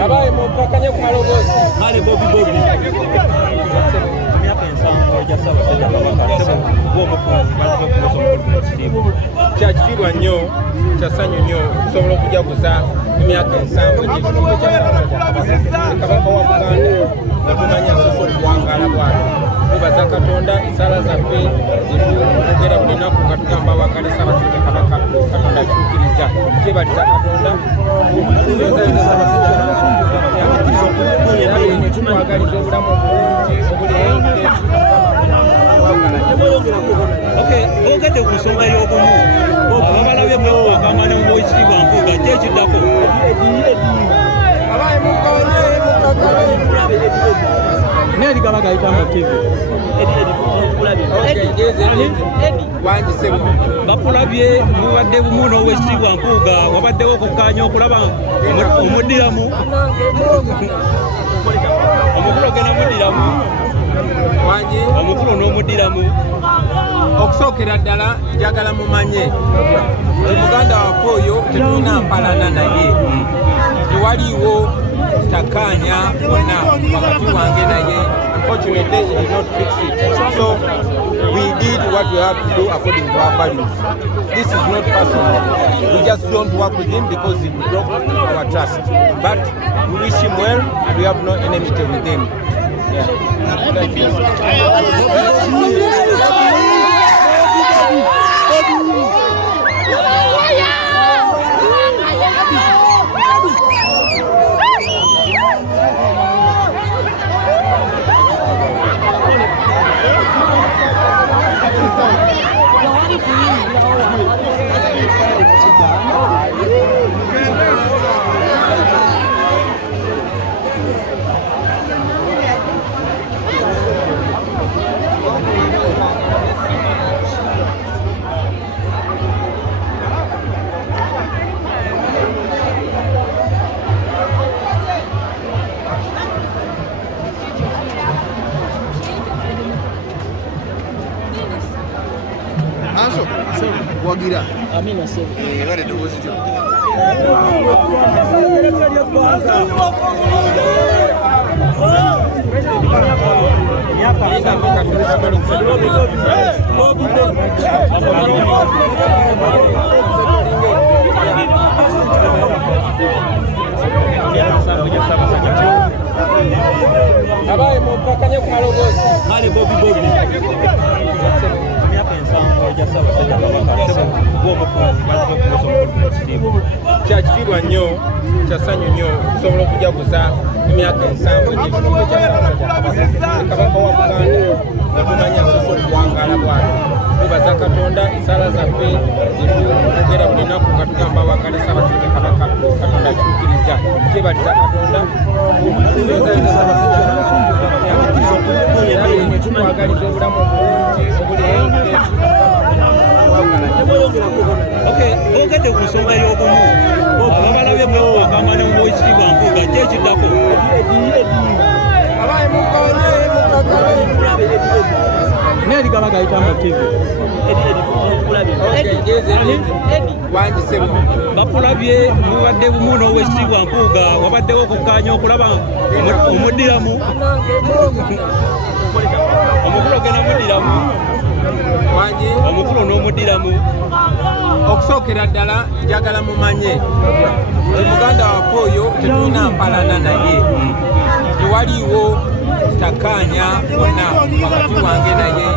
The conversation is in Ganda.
Abaye mupakanye ku malogozi mali bobi kyakifirwa nnyo kyasanyu nnyo okusobola okujaguza emyaka 7 egy'ekitundu kyakabaka wa Buganda nga tumanya soso okuwangaala bwatu tubaza Katonda ensala zaffe zetugera buli nnaku nga tugamba wangaala Ssaabasajja Kabaka Katonda kituukiriza kyebaliza Katonda era netutwagaliza obulamu obulungi obuli ogedde ku nsonga y'obumu ababalabye mwakangana muboekitibwa Mpuuga ki ekiddako nerigaba gayitamu TV bakulabye mubadde bumu n'owekitibwa Mpuuga wabaddewo okukkaanya okulaba omuddiramu omukulu ogenda muddiramu omukulu n'omuddiramu okusookera ddala njagala mumanye muganda waffe oyo tetulina mpalana naye tewaliiwo takkaanya wonna wakati wange naye. Unfortunately, he did not fix it. So we did what we have to do according to our values. This is not personal. We just don't work with him because he broke our trust. But we wish him well and we have no enmity with him. Yeah. Thank you. Wagira. Amina sir. Wale deposit. Abaye mupakanye ku malogozi mali bobi kyakifirwa nnyo kyasanyu nnyo okusobola okujaguza emyaka 7 egy'ekitundu kyakabaka wa Buganda nga tumanya soso okuwangaala bwatu tubaza Katonda ensala zaffe zetugera buli nnaku nga tugamba wangaala Ssaabasajja Kabaka Katonda kituukiriza kyebaliza Katonda era netutwagaliza obulamu obulungi obuli ogedde ku nsonga y'obumu ababalabye mwakangana muboekitibwa Mpuuga ki ekiddako nerigaba gayitamu TV bakulabye mubadde bumu n'owekitibwa Mpuuga wabaddewo okukkaanya okulaba omuddiramu omukulu ogenda muddiramu omukulu n'omuddiramu okusookera ddala njagala mumanye muganda waffe oyo tetulina mpalana naye tewaliiwo takkaanya wonna wakati wange naye